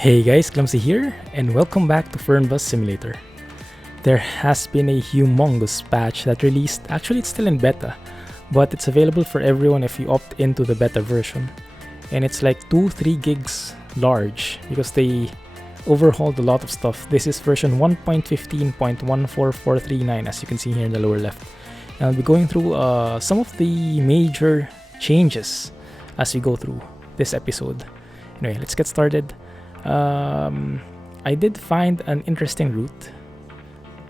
Hey guys, Clumsy here, and welcome back to Fernbus Simulator. There has been a humongous patch that released. Actually, it's still in beta, but it's available for everyone if you opt into the beta version. And it's like 2-3 gigs large because they overhauled a lot of stuff. This is version 1.15.14439, as you can see here in the lower left. And I'll be going through some of the major changes as we go through this episode. Anyway, let's get started. I did find an interesting route.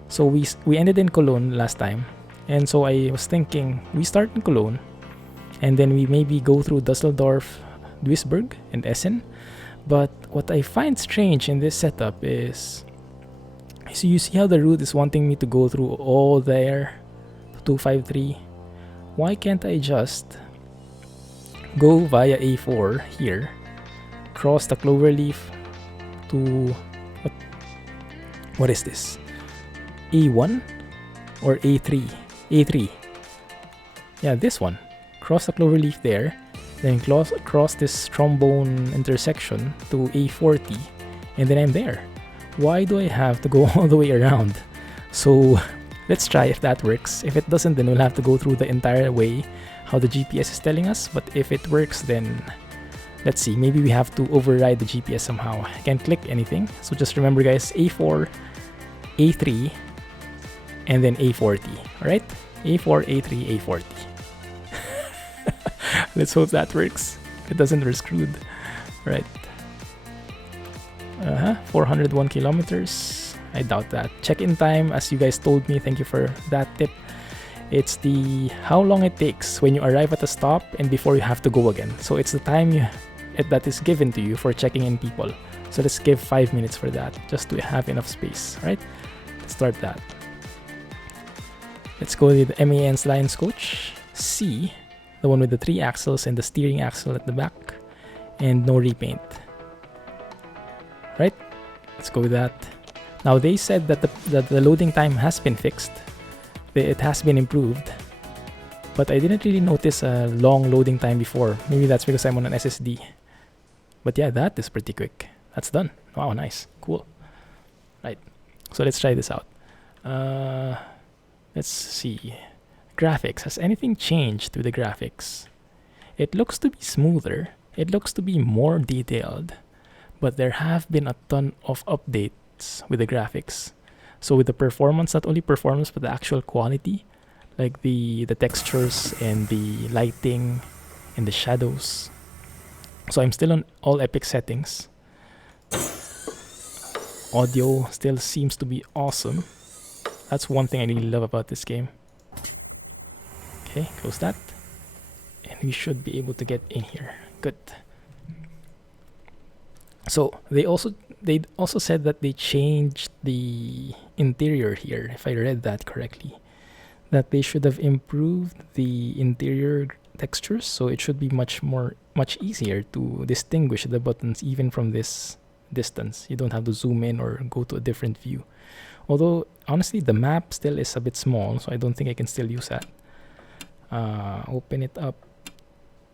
So we ended in Cologne last time, and so I was thinking we start in Cologne, and then we maybe go through Düsseldorf, Duisburg, and Essen. But what I find strange in this setup is, so you see how the route is wanting me to go through all there, 253. Why can't I just go via A4 here, cross the cloverleaf to what is this? A1 or A3? A3. Yeah, this one. Cross the cloverleaf there, then cross this trombone intersection to A40, and then I'm there. Why do I have to go all the way around? So let's try if that works. If it doesn't, then we'll have to go through the entire way how the GPS is telling us. But if it works, then let's see, maybe we have to override the GPS somehow. I can't click anything, so just remember guys, A4, A3, and then A40, alright? A4, A3, A40. Let's hope that works. If it doesn't, we're screwed. Right. 401 kilometers. I doubt that. Check-in time, as you guys told me, thank you for that tip. It's the how long it takes when you arrive at a stop and before you have to go again. So it's the time that is given to you for checking in people. So let's give 5 minutes for that, just to have enough space, right? Let's start that. Let's go with the MAN's Lions Coach C, the one with the 3 axles and the steering axle at the back, and no repaint. Right? Let's go with that. Now they said that the loading time has been fixed. It has been improved. But I didn't really notice a long loading time before. Maybe that's because I'm on an SSD. But yeah, that is pretty quick. That's done. Wow, nice. Cool. Right. So let's try this out. Let's see. Graphics. Has anything changed with the graphics? It looks to be smoother. It looks to be more detailed. But there have been a ton of updates with the graphics. So with the performance, not only performance, but the actual quality, like the textures and the lighting and the shadows. So I'm still on all epic settings. Audio still seems to be awesome. That's one thing I really love about this game. Okay, close that. And we should be able to get in here. Good. So they also said that they changed the interior here, if I read that correctly. That they should have improved the interior textures, so it should be much easier to distinguish the buttons even from this distance. You don't have to zoom in or go to a different view. Although honestly the map still is a bit small, so I don't think I can still use that. Open it up,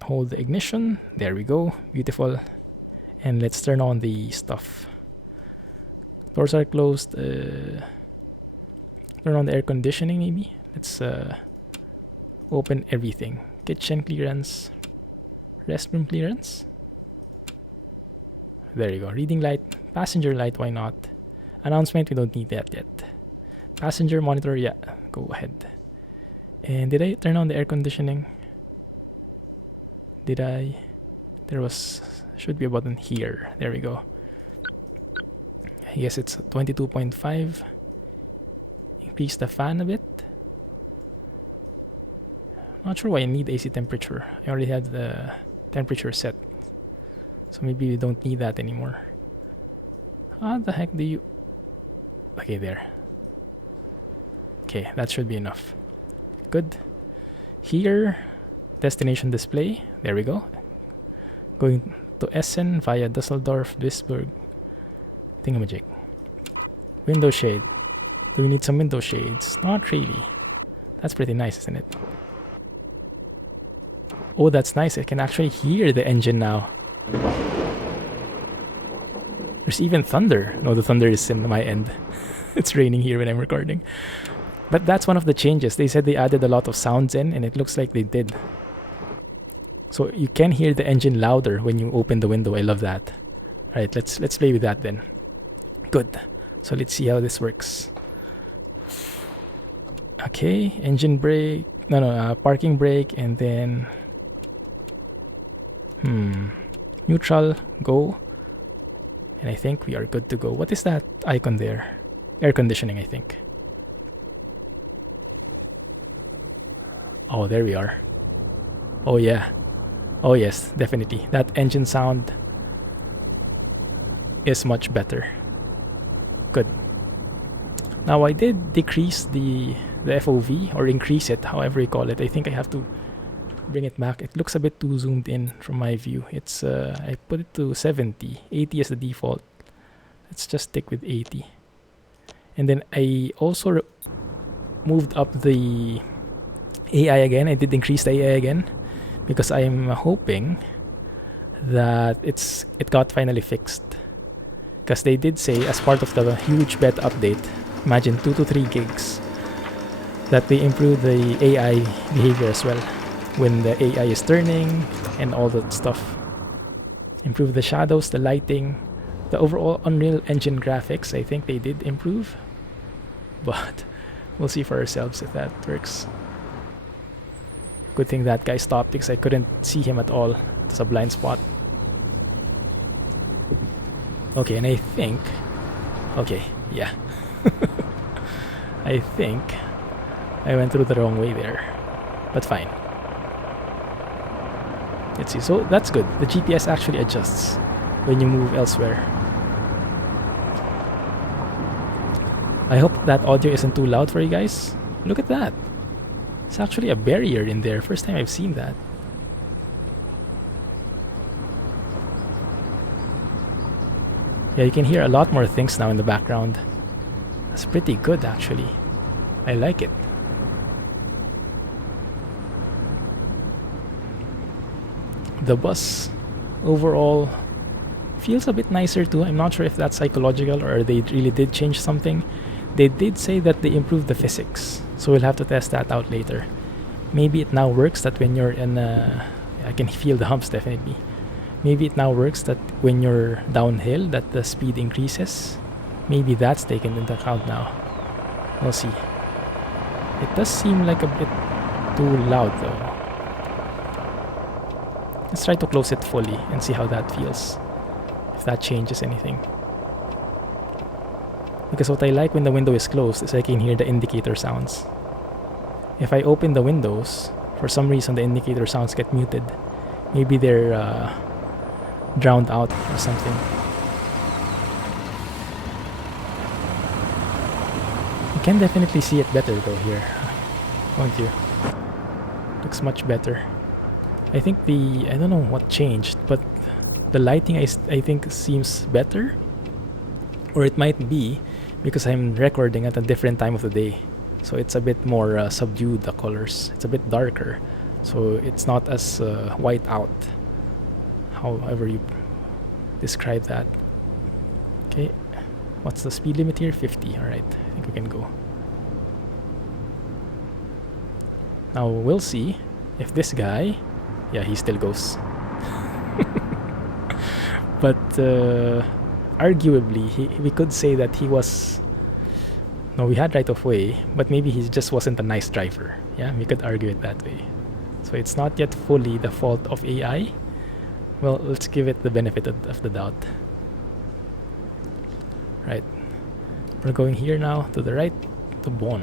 hold the ignition, there we go, beautiful. And let's turn on the stuff. Doors are closed. Turn on the air conditioning maybe. Let's open everything. Kitchen clearance, restroom clearance. There you go. Reading light, passenger light, why not? Announcement, we don't need that yet. Passenger monitor, yeah, go ahead. And did I turn on the air conditioning? Did I? There should be a button here. There we go. I guess it's 22.5. Increase the fan a bit. Not sure why I need AC temperature. I already have the temperature set, so maybe we don't need that anymore. How the heck do you... Okay, there. Okay, that should be enough. Good. Here, destination display. There we go. Going to Essen via Düsseldorf, Duisburg. Thingamajig. Window shade. Do we need some window shades? Not really. That's pretty nice, isn't it? Oh, that's nice. I can actually hear the engine now. There's even thunder. No, the thunder is in my end. It's raining here when I'm recording. But that's one of the changes. They said they added a lot of sounds in, and it looks like they did. So you can hear the engine louder when you open the window. I love that. Alright, let's play with that then. Good. So let's see how this works. Okay, engine brake. No, parking brake, and then neutral, go. And I think we are good to go. What is that icon there? Air conditioning, I think. Oh, there we are. Oh yeah. Oh yes, definitely. That engine sound is much better. Good. Now I did decrease the FOV, or increase it, however you call it. I think I have to bring it back. It looks a bit too zoomed in from my view. It's I put it to 70. 80 is the default. Let's just stick with 80. And then I also moved up the AI again. I did increase the AI again because I'm hoping that it got finally fixed. Because they did say, as part of the huge beta update, imagine 2 to 3 gigs, that they improve the AI behavior as well when the AI is turning and all that stuff. Improve the shadows, the lighting, the overall Unreal Engine graphics. I think they did improve, but we'll see for ourselves if that works. Good thing that guy stopped because I couldn't see him at all. It's a blind spot. Okay, and I think... Okay, yeah. I think I went through the wrong way there. But fine. Let's see. So that's good. The GPS actually adjusts when you move elsewhere. I hope that audio isn't too loud for you guys. Look at that. It's actually a barrier in there. First time I've seen that. Yeah, you can hear a lot more things now in the background. It's pretty good actually. I like it. The bus overall feels a bit nicer too. I'm not sure if that's psychological or they really did change something. They did say that they improved the physics, so we'll have to test that out later. Maybe it now works that when you're in I can feel the humps definitely. Maybe it now works that when you're downhill that the speed increases. Maybe that's taken into account now. We'll see. It does seem like a bit too loud though. Let's try to close it fully and see how that feels. If that changes anything. Because what I like when the window is closed is I can hear the indicator sounds. If I open the windows, for some reason the indicator sounds get muted. Maybe they're drowned out or something. You can definitely see it better though here, don't you? Looks much better. I think I don't know what changed, but the lighting I think seems better. Or it might be because I'm recording at a different time of the day. So it's a bit more subdued, the colors. It's a bit darker. So it's not as white out. However you describe that. Okay. What's the speed limit here? 50. Alright. I think we can go. Now we'll see if this guy... Yeah, he still goes. But arguably, we could say that he was... No, we had right of way, but maybe he just wasn't a nice driver. Yeah, we could argue it that way. So it's not yet fully the fault of AI. Well, let's give it the benefit of the doubt. Right. We're going here now, to the right, to Bonn.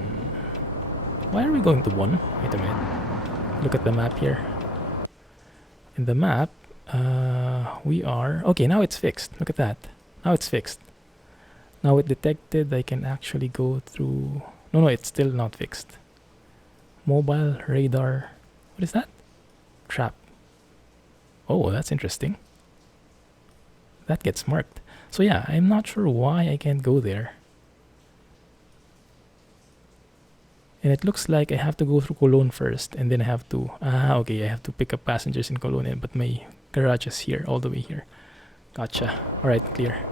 Why are we going to Bonn? Wait a minute. Look at the map here. In the map, we are... Okay, now it's fixed. Look at that. Now it's fixed. Now it detected, I can actually go through... No, it's still not fixed. Mobile, radar... What is that? Trap. Oh, that's interesting. That gets marked. So yeah, I'm not sure why I can't go there. And it looks like I have to go through Cologne first, and then I have to... okay, I have to pick up passengers in Cologne, but my garage is here, all the way here. Gotcha. Alright, clear.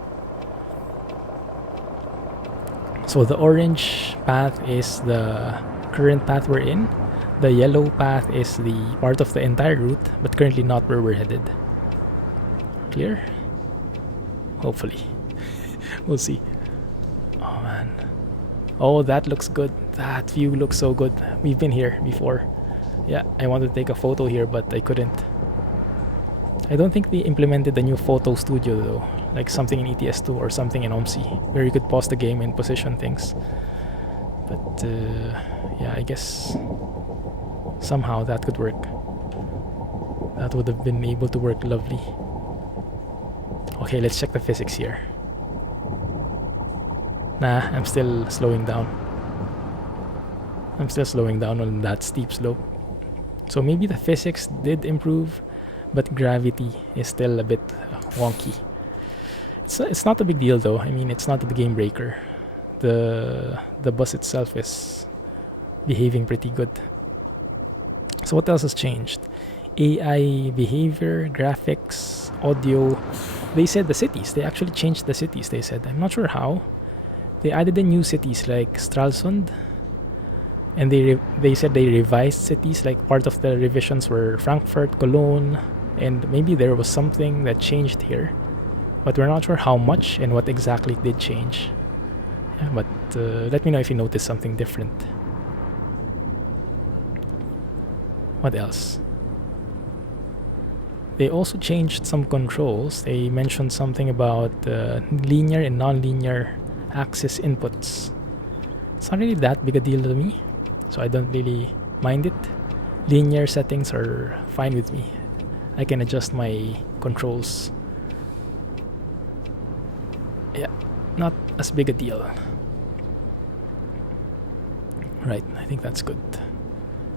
So the orange path is the current path we're in. The yellow path is the part of the entire route, but currently not where we're headed. Clear? Hopefully. We'll see. Oh man. Oh, that looks good. That view looks so good. We've been here before. Yeah, I wanted to take a photo here, but I couldn't. I don't think they implemented the new photo studio though, like something in ETS2 or something in OMSI, where you could pause the game and position things. But yeah, I guess somehow that could work. That would have been able to work lovely. Okay, let's check the physics here. Nah, I'm still slowing down. I'm still slowing down on that steep slope. So maybe the physics did improve, but gravity is still a bit wonky. It's not a big deal though. I mean, it's not a game breaker. The bus itself is behaving pretty good. So what else has changed? AI behavior, graphics, audio. They said the cities. They actually changed the cities, they said. I'm not sure how. They added the new cities like Stralsund. And they said they revised cities, like part of the revisions were Frankfurt, Cologne, and maybe there was something that changed here. But we're not sure how much and what exactly did change. Yeah, but let me know if you noticed something different. What else? They also changed some controls. They mentioned something about linear and non-linear axis inputs. It's not really that big a deal to me, so I don't really mind it. Linear settings are fine with me. I can adjust my controls. Yeah, not as big a deal. Right, I think that's good.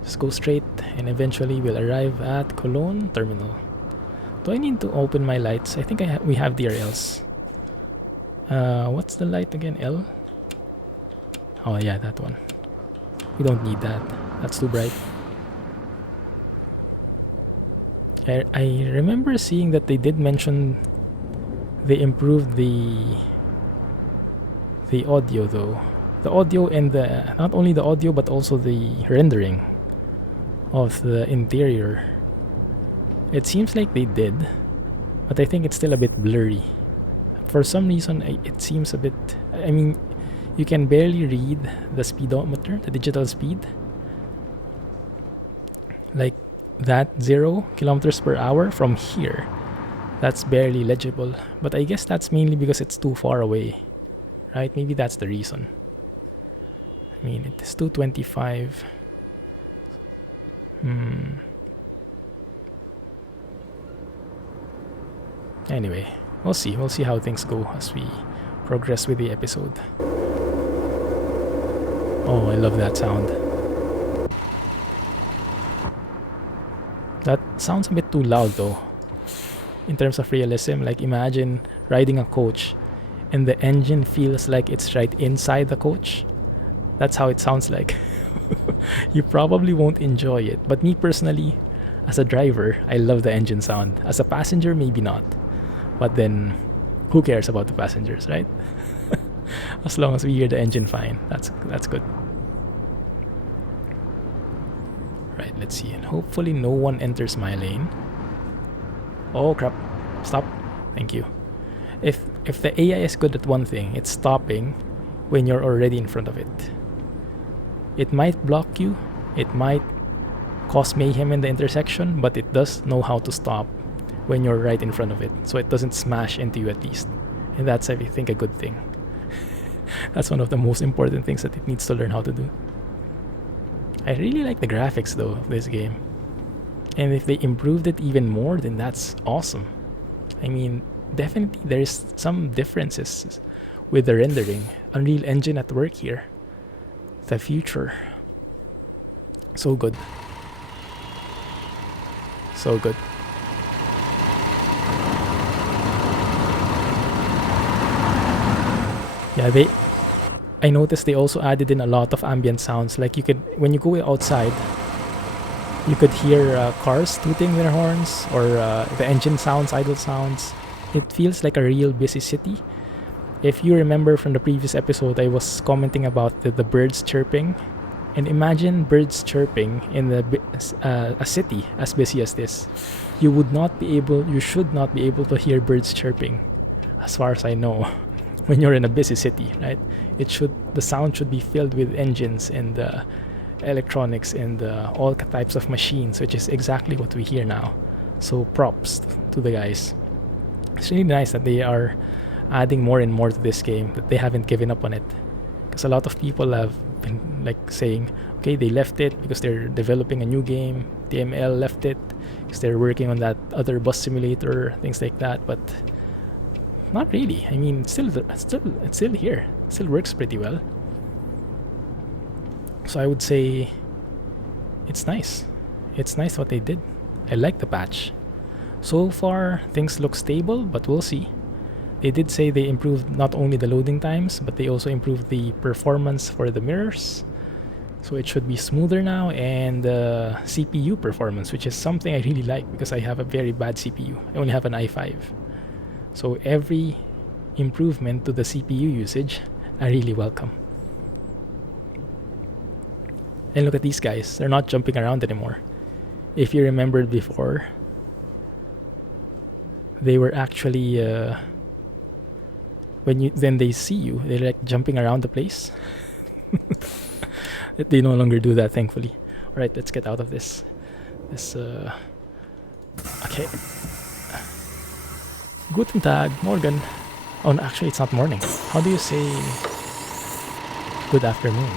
Just go straight and eventually we'll arrive at Cologne Terminal. Do I need to open my lights? I think we have DRLs. What's the light again? L? Oh yeah, that one. We don't need that. That's too bright. I remember seeing that they did mention they improved the audio though. The audio and not only the audio but also the rendering of the interior. It seems like they did, but I think it's still a bit blurry. For some reason, it seems a bit... I mean, you can barely read the speedometer, the digital speed. Like that 0 kilometers per hour from here. That's barely legible. But I guess that's mainly because it's too far away. Right? Maybe that's the reason. I mean, it is 225. Anyway, we'll see how things go as we progress with the episode. Oh, I love that sound. That sounds a bit too loud though, in terms of realism. Like imagine riding a coach and the engine feels like it's right inside the coach. That's how it sounds like. You probably won't enjoy it, but me personally, as a driver, I love the engine sound. As a passenger, maybe not. But then, who cares about the passengers, right? As long as we hear the engine fine, that's good. Right, let's see. And hopefully no one enters my lane. Oh crap. Stop. Thank you. If the AI is good at one thing, it's stopping when you're already in front of it. It might block you, it might cause mayhem in the intersection, but it does know how to stop when you're right in front of it, so it doesn't smash into you at least. And that's, I think, a good thing. That's one of the most important things that it needs to learn how to do. I really like the graphics though of this game. And if they improved it even more, then that's awesome. I mean, definitely there's some differences with the rendering. Unreal Engine at work here. The future. So good. So good. Yeah, I noticed they also added in a lot of ambient sounds. Like you could, when you go outside, you could hear cars tooting their horns, or the engine sounds, idle sounds. It feels like a real busy city. If you remember from the previous episode, I was commenting about the birds chirping. And imagine birds chirping in a city as busy as this. You should not be able to hear birds chirping, as far as I know, when you're in a busy city, right? The sound should be filled with engines and electronics and all types of machines, which is exactly what we hear now. So props to the guys. It's really nice that they are adding more and more to this game, that they haven't given up on it. Because a lot of people have been like saying, okay, they left it because they're developing a new game. TML left it because they're working on that other bus simulator, things like that. But not really. I mean, it's still here. It still works pretty well. So I would say it's nice. It's nice what they did. I like the patch. So far, things look stable, but we'll see. They did say they improved not only the loading times, but they also improved the performance for the mirrors. So it should be smoother now, and CPU performance, which is something I really like because I have a very bad CPU. I only have an i5. So every improvement to the CPU usage, I really welcome. And look at these guys. They're not jumping around anymore. If you remembered before, they were actually when they see you, they're like jumping around the place. They no longer do that, thankfully. Right, let's get out of this. Okay. Guten Tag, Morgen. Oh, no, actually, it's not morning. How do you say good afternoon?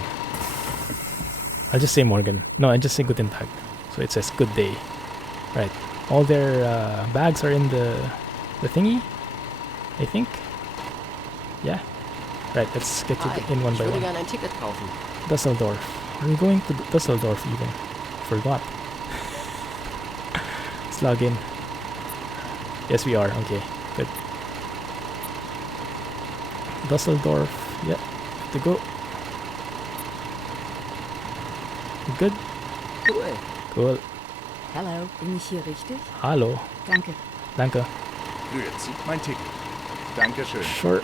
I just say Morgen. No, I just say Guten Tag. So it says good day. Right. All their bags are in the thingy, I think. Yeah. Right, let's get you in one by one. Ich würde gerne ein Ticket kaufen. Düsseldorf. Are we going to Düsseldorf even? Forgot. Let's log in. Yes, we are. Okay, good. Düsseldorf. Yeah, good to go. Good. Cool. Cool. Hello, bin ich hier richtig? Hallo. Danke. Danke. Grüezi, mein Ticket. Dankeschön. Sure.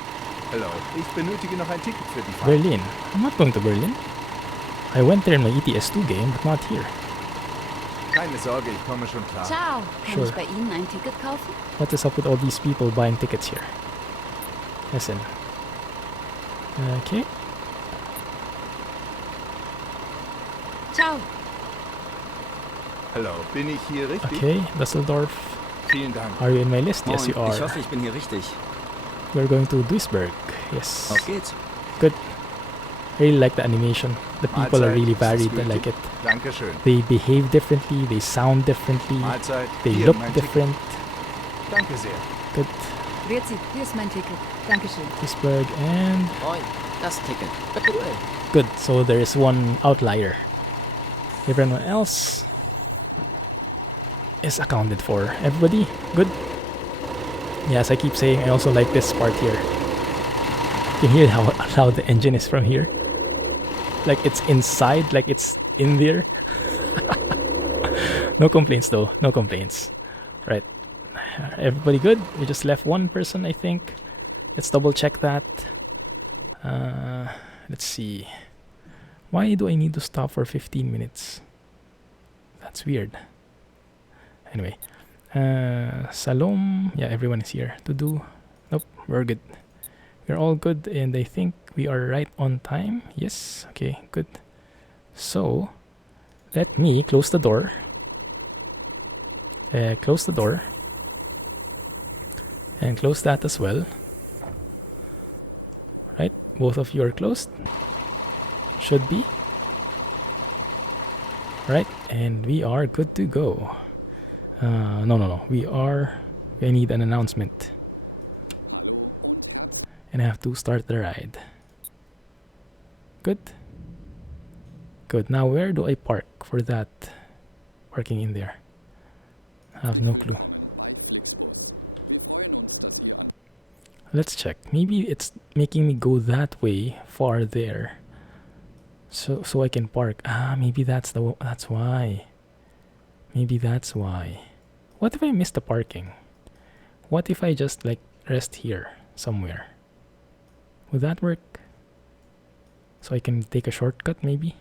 Hallo, ich benötige noch ein Ticket für die Fahrt. Berlin. I'm not going to Berlin. I went there in my ETS2 game, but not here. Keine Sorge, ich komme schon klar. Ciao. Kann Sure. ich bei Ihnen ein Ticket kaufen? What is up with all these people buying tickets here? Listen. Okay. Ciao. Hallo, bin ich hier richtig? Okay, Düsseldorf. Vielen Dank. Are you in my list? Yes, you Moin, ich are. hoffe, ich bin hier richtig. We're going to Duisburg. Yes. Auf geht's. Good. I really like the animation. The people are really varied. I like it. Dankeschön. They behave differently. They sound differently. Mahlzeit. They Hier, look mein different. Ticket. Danke sehr. Good. Grüezi, hier ist mein Ticket. Dankeschön. Duisburg and Moin, das Ticket. Cool. good. So there is one outlier. Everyone else is accounted for. Everybody good. Yes, I keep saying I also like this part here. You can hear how loud the engine is from here. Like it's inside, like it's in there. No complaints though, no complaints. Right. Everybody good? We just left one person, I think. Let's double check that. Let's see. Why do I need to stop for 15 minutes? That's weird. Anyway. Salom. Yeah, everyone is here to do. Nope, we're good. We're all good, and I think we are right on time. Yes, okay, good. So, let me close the door. Close the door. And close that as well. Right, both of you are closed. Should be. Right, and we are good to go. No. We need an announcement. Hallo und herzlich. And I have to start the ride. Good. Good. Now where do I park for that parking in there? Willkommen bei FlixBus. Wir freuen uns, dass ihr an. Let's check. Maybe it's making me go that way, far there. So I can park. Maybe that's why. Maybe that's why. What if I miss the parking? What if I just like rest here somewhere? Would that work? So I can take a shortcut maybe?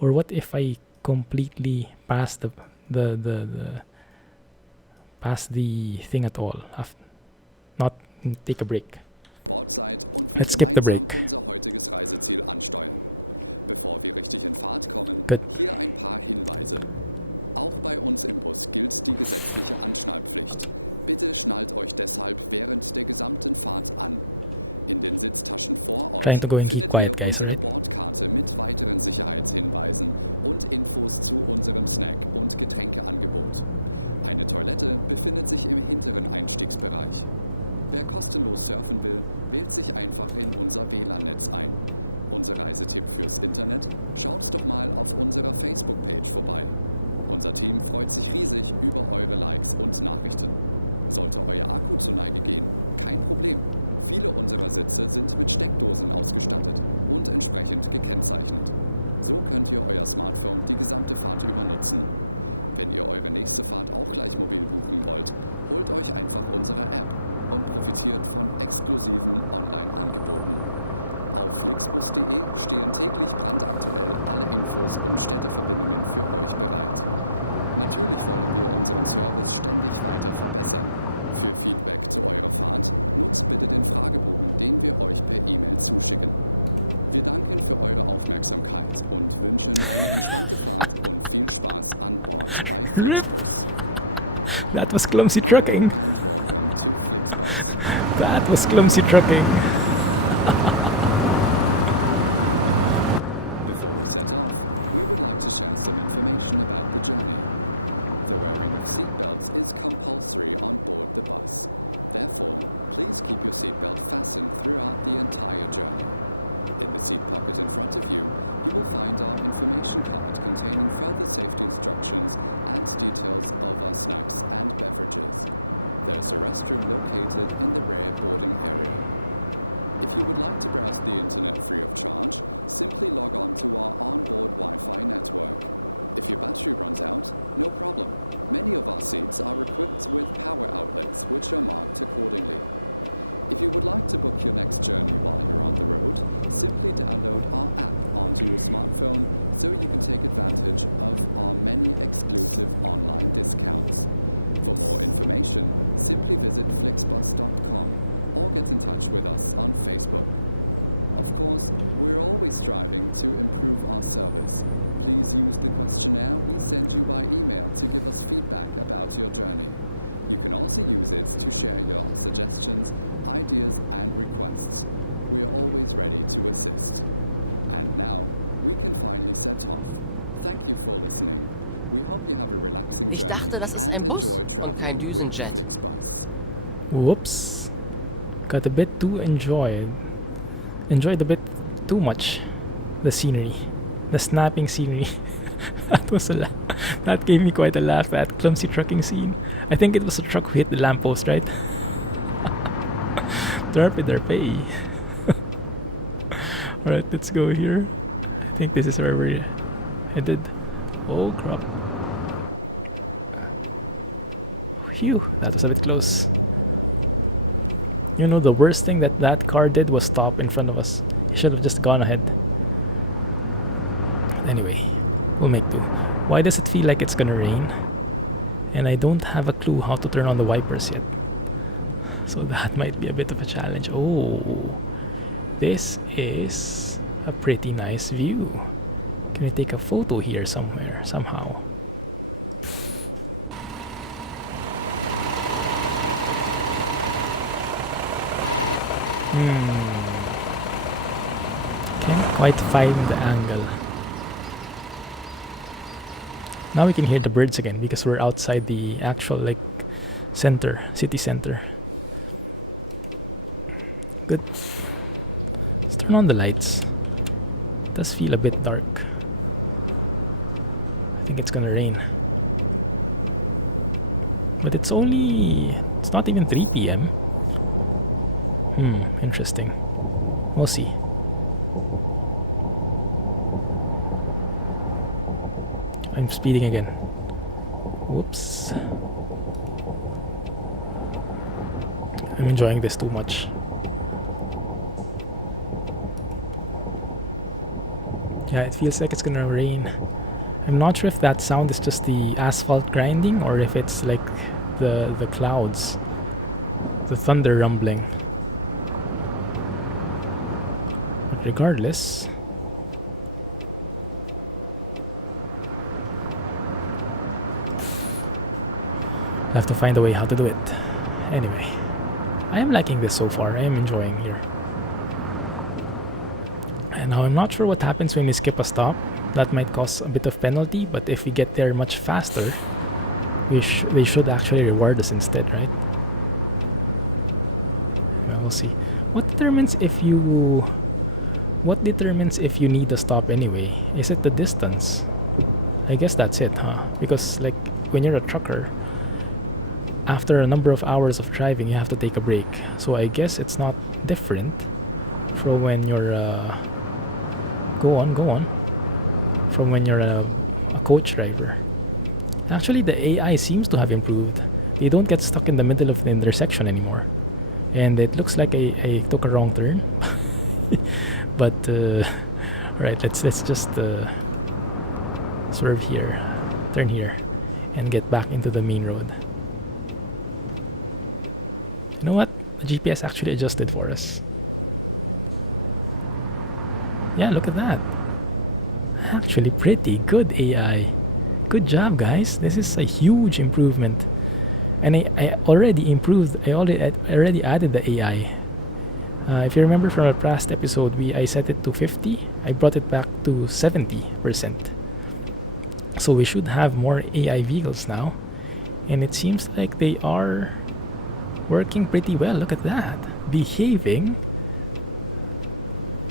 Or what if I completely pass the pass the thing at all? Not take a break. Bord seid und wir Let's skip the gemeinsam break. unser heutiges Reiseziel ansteuern. Bevor wir richtig in Fahrt kommen, Good. hier ein paar Hinweise. Auch bei uns im Bus gilt die gesetzliche Anschnallpflicht. Bitte schnallt euch deshalb während der gesamten Fahrt an. In den Sitztaschen vor euch Trying to go and keep findet quiet, ihr guys, unsere right? Bordkarte mit weiteren Sicherheitshinweisen und Infos zu unserem Snack- und Getränkeangebot. Eine Toilette befindet sich im hinteren Einstiegsbereich. Wer kostenlos surfen will, wählt sich einfach in unser WLAN-Netz ein. Unser Reisetipp fürs Internet? Schaut doch mal auf unserer Facebook-Page vorbei. Unser Team freut sich riesig über eure Likes und Nachrichten. Sollte euer Akku zur Neige gehen, kein Problem. Viele unserer Sitze sind mit Steckdosen ausgestattet und entsprechend gekennzeichnet. So könnt ihr euer Smartphone die gesamte Fahrt über nutzen. Wenn ihr eure nächste Fahrt auch gleich mobil buchen wollt, holt euch einfach unsere App und profitiert von exklusiven Online-Angeboten. Auf flixbus.de stehen täglich brandaktuell alle Infos und Städteverbindungen für euch bereit. Natürlich wollen wir unseren Service ständig weiter verbessern. Für Feedback zu eurer Fahrt nutzt bitte den Fragebogen, den wir euch per E-Mail zuschicken. Wir danken für eure Aufmerksamkeit und wünschen eine entspannte Fahrt und viel Spaß an Bord bei FlixBus. That was clumsy Hello trucking. and welcome to FlixBus. That was clumsy trucking. Before we set off, we would like to share some information about the journey. The wearing of seatbelts is compulsory on board the bus. Therefore, please keep your seatbelt fastened throughout the entire journey. In the seat pocket in front of you, you will find our information card containing further safety instructions and details of our snacks and beverages. There's a restroom located in the rear boarding area. If you would like to browse the internet free of charge, simply log on to our onboard Wi-Fi network. If your battery runs out, no problem. Many of our seats are equipped with power outlets, which are marked accordingly. If you would like to book your next journey while you're on the road, simply download our app onto your smartphone so you can take advantage of our many exclusive online discounts. For more information, simply visit flixbus.com or get in touch with us on Facebook. Of course, we're always striving to improve our service. Please use the questionnaire we send you by email to give us feedback about your journey. You can also use it to share your suggestions, ideas, and requests. We are always ready to assist. And now, we can finally set off. Thank you for listening. We hope you have a relaxing Ich journey dachte, das ist and ein Bus enjoy und traveling kein with Düsenjet. FlixBus. Whoops. Got a bit too enjoyed a bit too much the scenery, the snapping scenery. That gave me quite a laugh, that clumsy trucking scene. I think it was a truck who hit the lamppost, right? Derpy. Alright, let's go here. I think this is where we're headed. Oh crap. Phew, that was a bit close. You know, the worst thing that car did was stop in front of us. He should have just gone ahead. Anyway, we'll make do. Why does it feel like it's gonna rain? And I don't have a clue how to turn on the wipers yet. So that might be a bit of a challenge. Oh, this is a pretty nice view. Can we take a photo here somewhere, somehow? Can't quite find the angle. Now we can hear the birds again because we're outside the actual city center. Good. Let's turn on the lights. It does feel a bit dark. I think it's gonna rain. But it's not even 3 p.m. Interesting. We'll see. I'm speeding again. Whoops. I'm enjoying this too much. Yeah, it feels like it's gonna rain. I'm not sure if that sound is just the asphalt grinding or if it's like the clouds, the thunder rumbling. But regardless, I have to find a way how to do it. Anyway, I am liking this so far. I am enjoying here. And now I'm not sure what happens when we skip a stop. That might cause a bit of penalty, but if we get there much faster, they should actually reward us instead, right? We'll see. What determines if you need a stop anyway? Is it the distance? I guess that's it, huh? Because like when you're a trucker, after a number of hours of driving, you have to take a break. So I guess it's not different for when you're go on. From when you're a coach driver. Actually, the AI seems to have improved. You don't get stuck in the middle of the intersection anymore. And it looks like I took a wrong turn. But right, let's just swerve here, turn here, and get back into the main road. You know what? The GPS actually adjusted for us. Yeah, look at that. Actually pretty good AI. Good job, guys. This is a huge improvement. And I already added the AI. If you remember from a past episode, I set it to 50. I brought it back to 70%. So we should have more AI vehicles now. And it seems like they are working pretty well. Look at that. Behaving,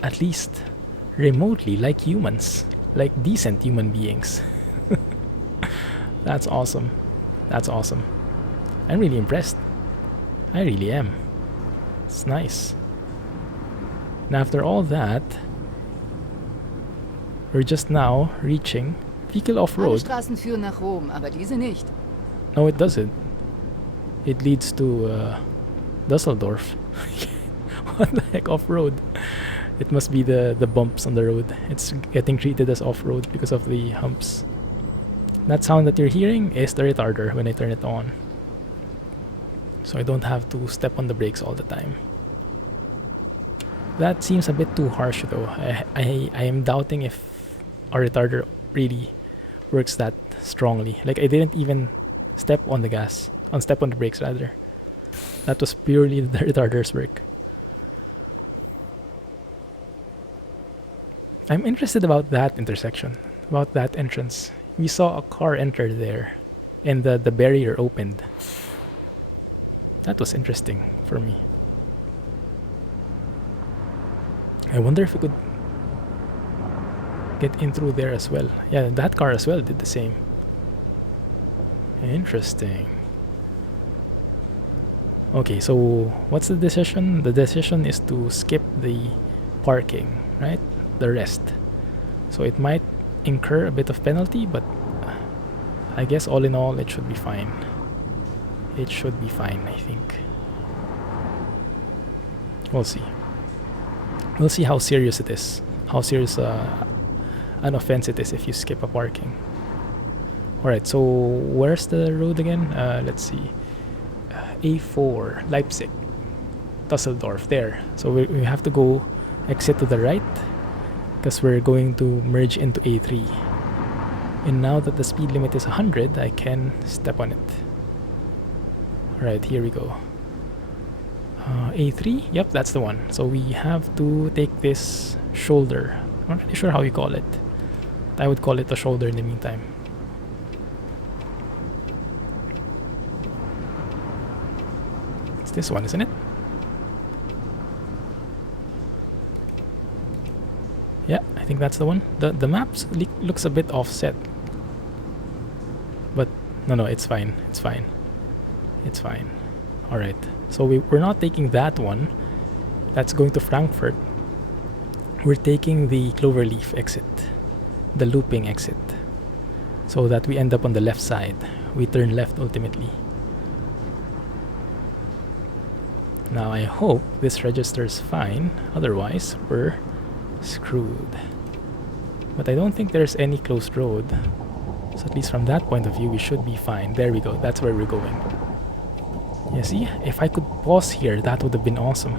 at least remotely, like humans. Like decent human beings. That's awesome. That's awesome. I'm really impressed. I really am. It's nice. And after all that, we're just now reaching Vehicle Alle Off-Road. Straßen führen nach Rom, aber diese nicht. No, it doesn't. It leads to Düsseldorf. What the heck, off-road? It must be the bumps on the road. It's getting treated as off-road because of the humps. That sound that you're hearing is the retarder when I turn it on. So I don't have to step on the brakes all the time. That seems a bit too harsh though. I am doubting if our retarder really works that strongly. Like I didn't even step on the brakes rather. That was purely the retarder's work. I'm interested about that intersection, about that entrance. We saw a car enter there, and the barrier opened. That was interesting for me. I wonder if we could get in through there as well. Yeah, that car as well did the same. Interesting. Okay, so what's the decision? The decision is to skip the parking, right? The rest. So it might incur a bit of penalty, but I guess all in all it should be fine. It should be fine, I think. We'll see. We'll see how serious it is. How serious an offense it is if you skip a parking. Alright, so where's the road again? Let's see. A4, Leipzig, Düsseldorf, there. So we have to go exit to the right because we're going to merge into A3. And now that the speed limit is 100, I can step on it. Alright, here we go. A3? Yep, that's the one. So we have to take this shoulder. I'm not really sure how you call it. I would call it a shoulder in the meantime. It's this one, isn't it? Yeah, I think that's the one. The map looks a bit offset. But no, it's fine. It's fine. It's fine. Alright. So we're not taking that one. That's going to Frankfurt. We're taking the Cloverleaf exit. The looping exit. So that we end up on the left side. We turn left ultimately. Now I hope this registers fine. Otherwise, we're screwed. But I don't think there's any closed road. So at least from that point of view, we should be fine. There we go. That's where we're going. You see, if I could pause here, that would have been awesome.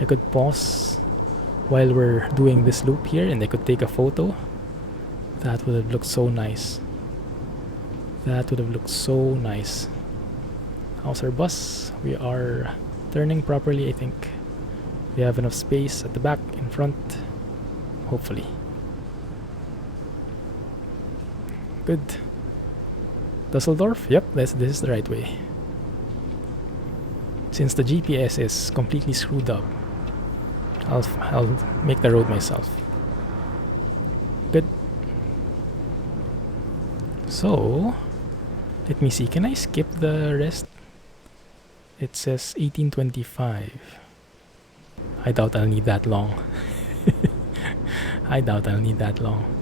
I could pause while we're doing this loop here and I could take a photo. That would have looked so nice. That would have looked so nice. How's our bus? We are turning properly, I think. We have enough space at the back, in front. Hopefully. Good. Düsseldorf? Yep, this is the right way. Since the GPS is completely screwed up, I'll make the road myself. Good. So, let me see. Can I skip the rest? It says 1825. I doubt I'll need that long. I doubt I'll need that long.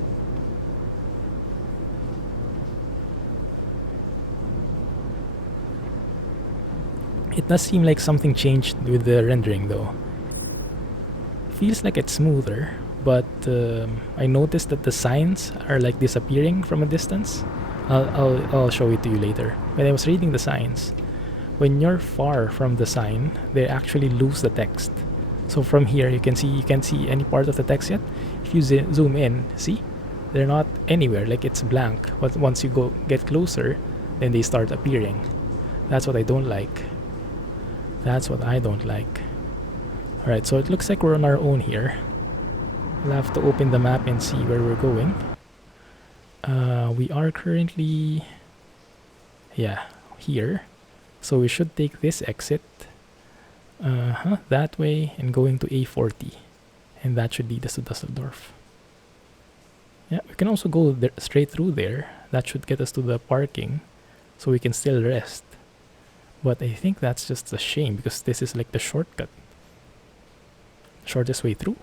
It does seem like something changed with the rendering though. Feels like it's smoother, but I noticed that the signs are like disappearing from a distance. I'll show it to you later. When I was reading the signs, when you're far from the sign, they actually lose the text. So from here you can't see any part of the text yet. If you zoom in, see? They're not anywhere, like it's blank. But once you get closer, then they start appearing. That's what I don't like. That's what I don't like. Alright, so it looks like we're on our own here. We'll have to open the map and see where we're going. We are currently... yeah, here. So we should take this exit. That way and going to A40. And that should lead us to Düsseldorf. Yeah, we can also go straight through there. That should get us to the parking. So we can still rest. But I think that's just a shame because this is like the shortcut. Shortest way through.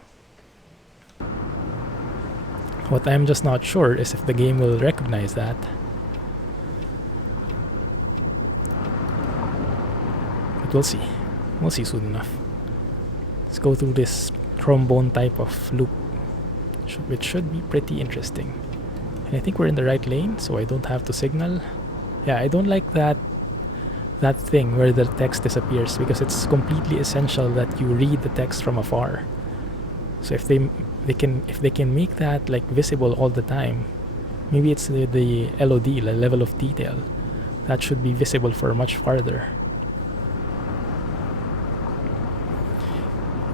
What I'm just not sure is if the game will recognize that. But we'll see. We'll see soon enough. Let's go through this trombone type of loop, which should be pretty interesting. And I think we're in the right lane, so I don't have to signal. Yeah, I don't like that thing where the text disappears because it's completely essential that you read the text from afar. So if they can make that like visible all the time, maybe it's the LOD, the level of detail, that should be visible for much farther.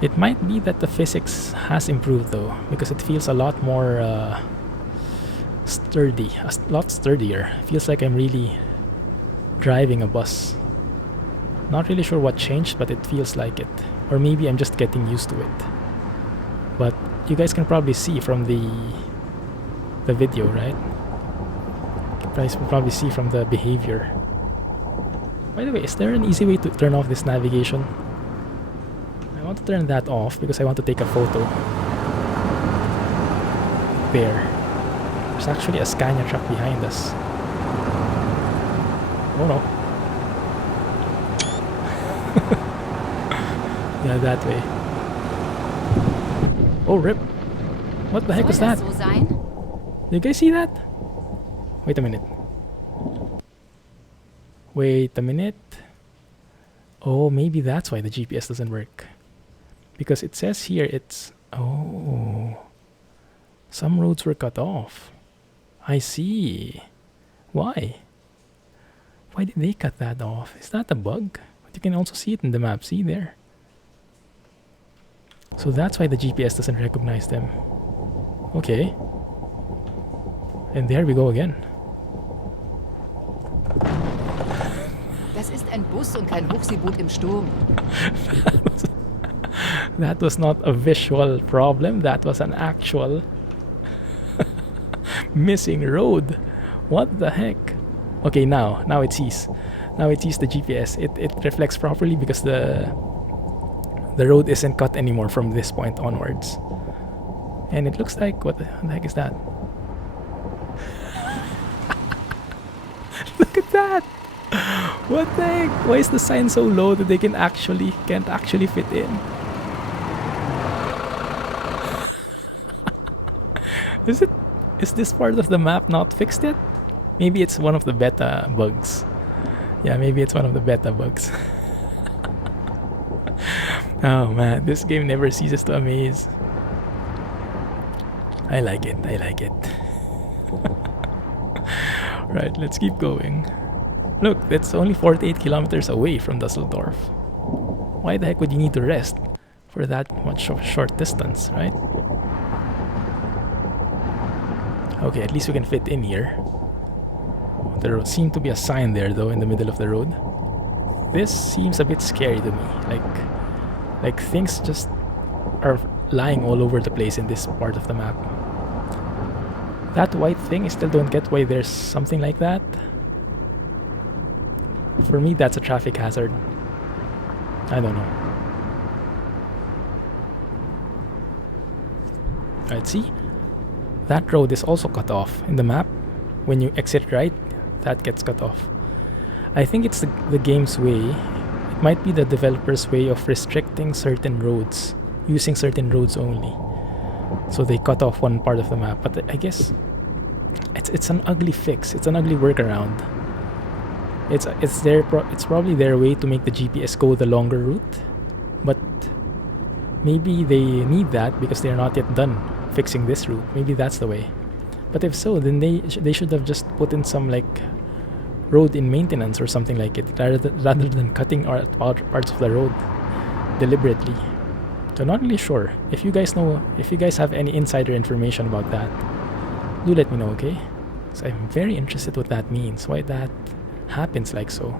It might be that the physics has improved though, because it feels a lot more sturdy, a lot sturdier. Feels like I'm really driving a bus. Not really sure what changed, but it feels like it. Or maybe I'm just getting used to it. But you guys can probably see from the video, right? You guys can probably see from the behavior. By the way, is there an easy way to turn off this navigation? I want to turn that off because I want to take a photo. There. There's actually a Scania truck behind us. Oh no. Yeah, that way. Oh, rip. What the heck was that? Soll das so sein? Did you guys see that? Wait a minute. Wait a minute. Oh, maybe that's why the GPS doesn't work. Because it says here it's... oh. Some roads were cut off. I see. Why? Why did they cut that off? Is that a bug? But you can also see it in the map. See there? So that's why the GPS doesn't recognize them. Okay. And there we go again. Das ist ein Bus und kein Hochseeboot im Sturm. That was not a visual problem. That was an actual missing road. What the heck? Okay, now it sees. Now it sees the GPS. It reflects properly because the road isn't cut anymore from this point onwards. And it looks like, what the heck is that? Look at that! What the heck? Why is the sign so low that they can't actually fit in? Is it? Is this part of the map not fixed yet? Maybe it's one of the beta bugs. Yeah, maybe it's one of the beta bugs. Oh man, this game never ceases to amaze. I like it, I like it. Right, let's keep going. Look, that's only 48 kilometers away from Düsseldorf. Why the heck would you need to rest for that much of a short distance, right? Okay, at least we can fit in here. There seemed to be a sign there though in the middle of the road. This seems a bit scary to me. Like things just are lying all over the place in this part of the map. That white thing, I still don't get why there's something like that. For me, that's a traffic hazard. I don't know. Right, see? That road is also cut off in the map. When you exit right, that gets cut off. I think it's the game's way. It might be the developer's way of restricting certain roads, using certain roads only. So they cut off one part of the map, but I guess it's an ugly fix. It's an ugly workaround. It's probably their way to make the GPS go the longer route, but maybe they need that because they are not yet done fixing this route. Maybe that's the way. But if so, then they should have just put in some like road in maintenance or something like it, rather than cutting out parts of the road deliberately. So I'm not really sure. If you guys know, if you guys have any insider information about that, do let me know, okay? So I'm very interested what that means, why that happens like so.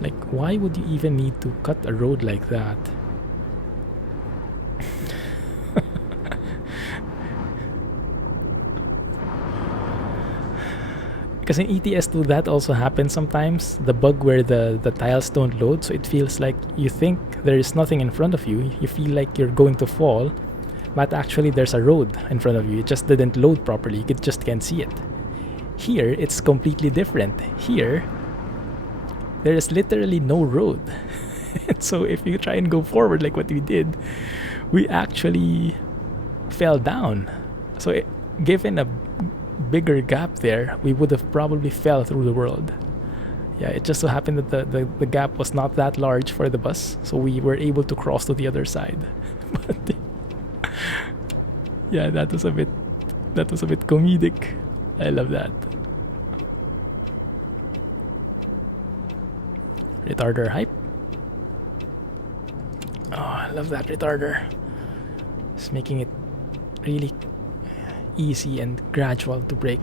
Like, why would you even need to cut a road like that? Because in ETS2 that also happens sometimes, the bug where the tiles don't load, so it feels like you think there is nothing in front of you, you feel like you're going to fall, but actually there's a road in front of you, it just didn't load properly, you just can't see it. Here, it's completely different. Here, there is literally no road. So if you try and go forward like what we did, we actually fell down. So given a bigger gap there, we would have probably fell through the world. Yeah, it just so happened that the gap was not that large for the bus, so we were able to cross to the other side. But yeah, that was a bit comedic. I love that. Retarder hype. Oh, I love that retarder. It's making it really easy and gradual to brake.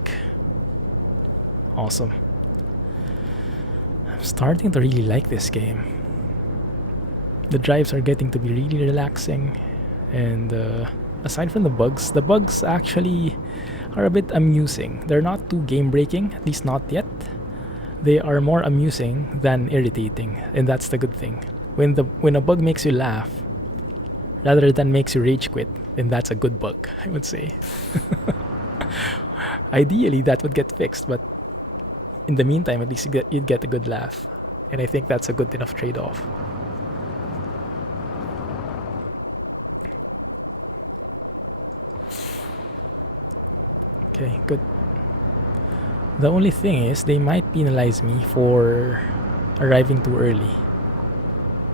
Awesome. I'm starting to really like this game. The drives are getting to be really relaxing, and aside from the bugs actually are a bit amusing. They're not too game breaking, at least not yet. They are more amusing than irritating, and that's the good thing. When a bug makes you laugh rather than makes you rage quit, then that's a good bug, I would say. Ideally that would get fixed, but in the meantime at least you'd get a good laugh, and I think that's a good enough trade-off. Okay, good. The only thing is they might penalize me for arriving too early,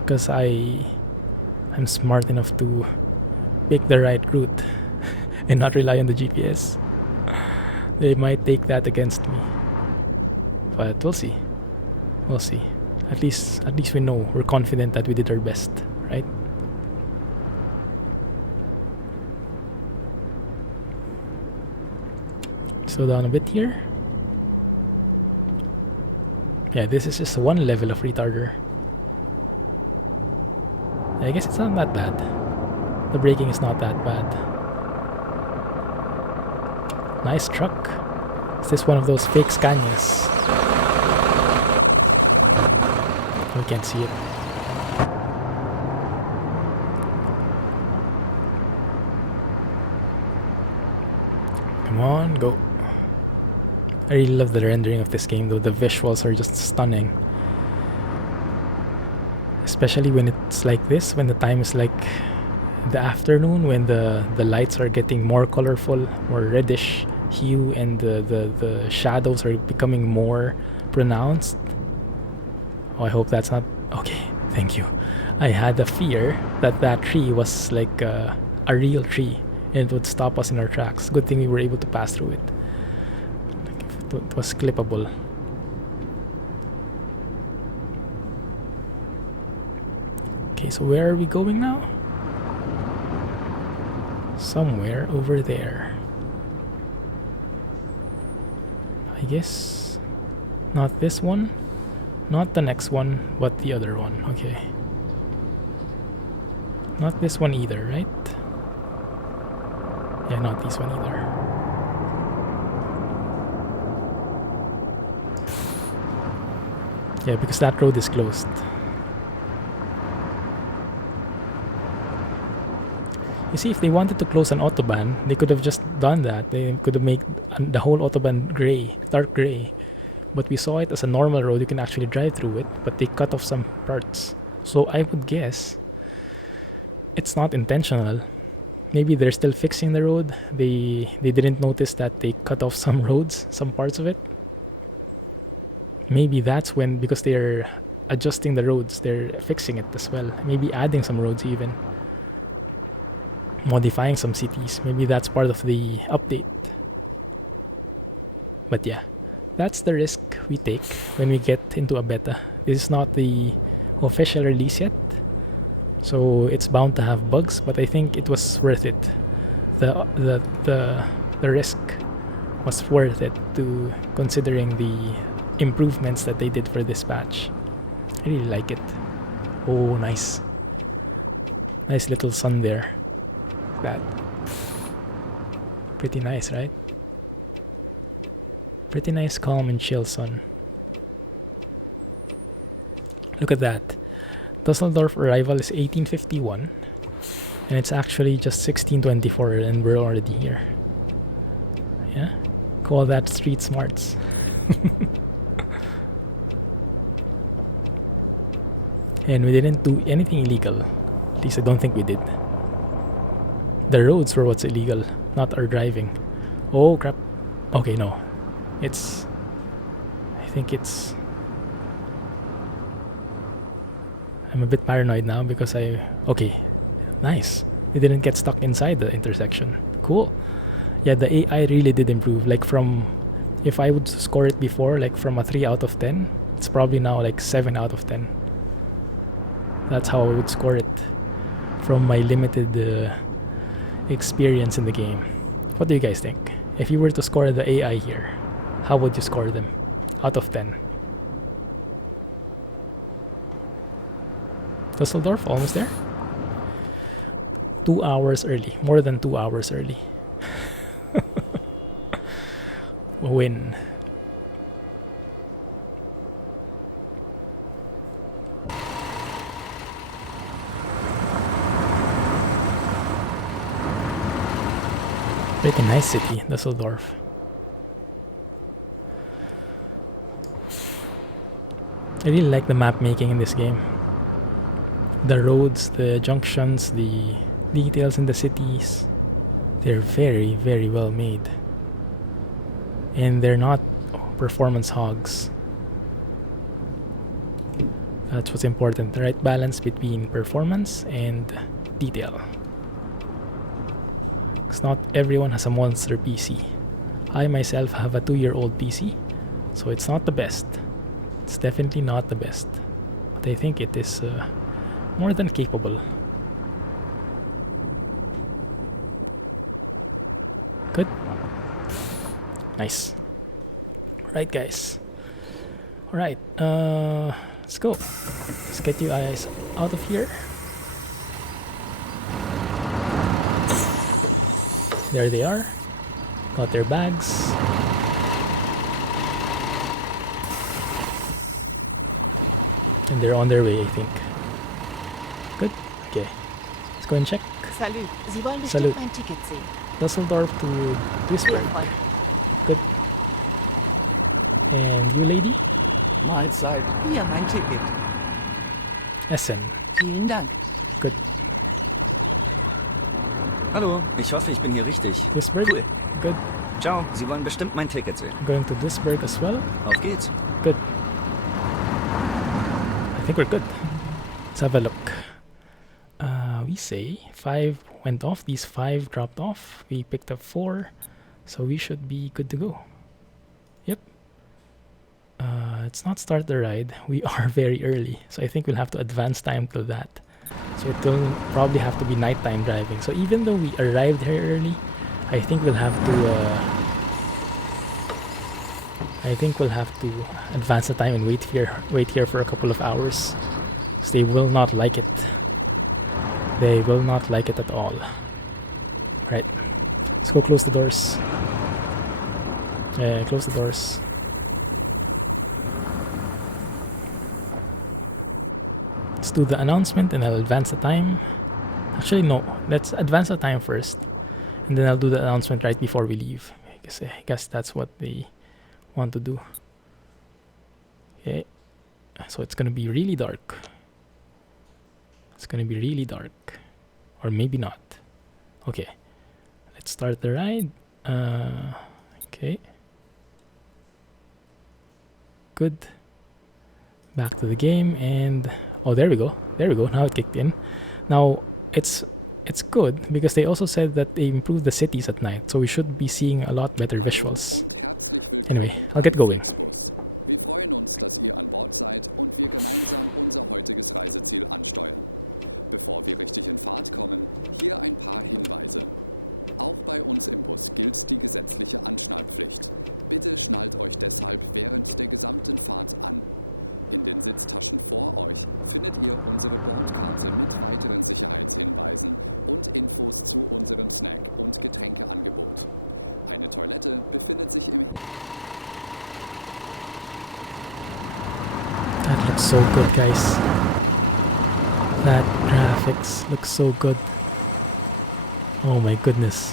because I'm smart enough to pick the right route and not rely on the GPS. They might take that against me, but we'll see. We'll see. At least we know, we're confident that we did our best, right? Slow down a bit here. Yeah, this is just one level of retarder. I guess it's not that bad. The braking is not that bad. Nice truck. Is this one of those fake Scanias? We can't see it. Come on, go. I really love the rendering of this game though. The visuals are just stunning. Especially when it's like this, when the time is like the afternoon when the lights are getting more colorful, more reddish hue, and the shadows are becoming more pronounced. Oh, I hope that's not... Okay, thank you. I had a fear that that tree was like a real tree and it would stop us in our tracks. Good thing we were able to pass through it. Like if it was clippable. Okay, so where are we going now? Somewhere over there. I guess not this one, not the next one, but the other one. Okay. Not this one either, right? Yeah, not this one either. Yeah, because that road is closed. You see, if they wanted to close an Autobahn, they could have just done that. They could have made the whole Autobahn gray, dark gray. But we saw it as a normal road, you can actually drive through it, but they cut off some parts. So I would guess it's not intentional. Maybe they're still fixing the road. They didn't notice that they cut off some roads, some parts of it. Maybe that's when, because they're adjusting the roads, they're fixing it as well. Maybe adding some roads even. Modifying some cities. Maybe that's part of the update. But yeah, that's the risk we take when we get into a beta. This is not the official release yet, so it's bound to have bugs, but I think it was worth it. The risk was worth it, to considering the improvements that they did for this patch. I really like it. Oh, nice. Nice little sun there. That. Pretty nice, right? Pretty nice, calm and chill sun. Look at that. Düsseldorf arrival is 1851, and it's actually just 1624 and we're already here. Yeah, call that street smarts. And we didn't do anything illegal. At least I don't think we did. The roads were what's illegal, not our driving. Oh crap. Okay, no. I think it's... I'm a bit paranoid now because okay, nice. We didn't get stuck inside the intersection. Cool. Yeah, the AI really did improve. Like from, if I would score it before, like from a 3 out of 10, it's probably now like 7 out of 10. That's how I would score it from my limited experience in the game. What do you guys think? If you were to score the AI here, how would you score them out of 10? Düsseldorf, almost there. 2 hours early, more than 2 hours early. Win. Pretty nice city, Düsseldorf. I really like the map making in this game. The roads, the junctions, the details in the cities, they're very, very well made. And they're not performance hogs. That's what's important, the right balance between performance and detail. Because not everyone has a monster PC. I myself have a 2-year-old PC, so it's not the best. It's definitely not the best. But I think it is more than capable. Good. Nice. Alright guys. Alright, let's go. Let's get you guys out of here. There they are. Got their bags. They're on their way, I think. Good. Okay. Let's go and check. Salut. Sie wollen Salut. bestimmt mein Ticket sehen. Düsseldorf to Duisburg. Ihr Freund. Good. Also, hier mein Ticket. Essen. Vielen Dank. Good. Hallo, ich hoffe, ich bin hier richtig. Duisburg. Good. Ciao, Sie wollen bestimmt mein Ticket sehen. Going to Duisburg as well. Auf geht's. Good. I think we're good. Let's have a look. We say 5 went off. These 5 dropped off. We picked up 4. So we should be good to go. Yep. Let's not start the ride. We are very early. So I think we'll have to advance time till that. So it will probably have to be nighttime driving. So even though we arrived here early, I think we'll have to advance the time and wait here for a couple of hours. Because they will not like it. They will not like it at all. Right. Let's go close the doors. Yeah, close the doors. Let's do the announcement and I'll advance the time. Actually, no. Let's advance the time first. And then I'll do the announcement right before we leave. I guess that's what they want to do. Okay. So it's gonna be really dark. It's gonna be really dark. Or maybe not. Okay. Let's start the ride. Okay. Good. Back to the game and oh, there we go. There we go. Now it kicked in. Now it's good because they also said that they improved the cities at night, so we should be seeing a lot better Hallo visuals. und herzlich willkommen Anyway, I'll bei get going. FlixBus. Wir freuen uns, dass ihr an Bord seid und wir gemeinsam unser heutiges Reiseziel ansteuern. Bevor wir richtig in Fahrt kommen, hier ein paar Hinweise. Auch bei uns im Bus gilt die gesetzliche Anschnallpflicht. Bitte schnallt euch deshalb während der gesamten Fahrt an. In den Sitztaschen vor euch findet ihr unsere Bordkarte mit weiteren Sicherheitshinweisen und Infos zu unserem Snack- und Getränkeangebot. Eine Toilette befindet sich im That looks so good, guys. That graphics looks so good. Oh my goodness.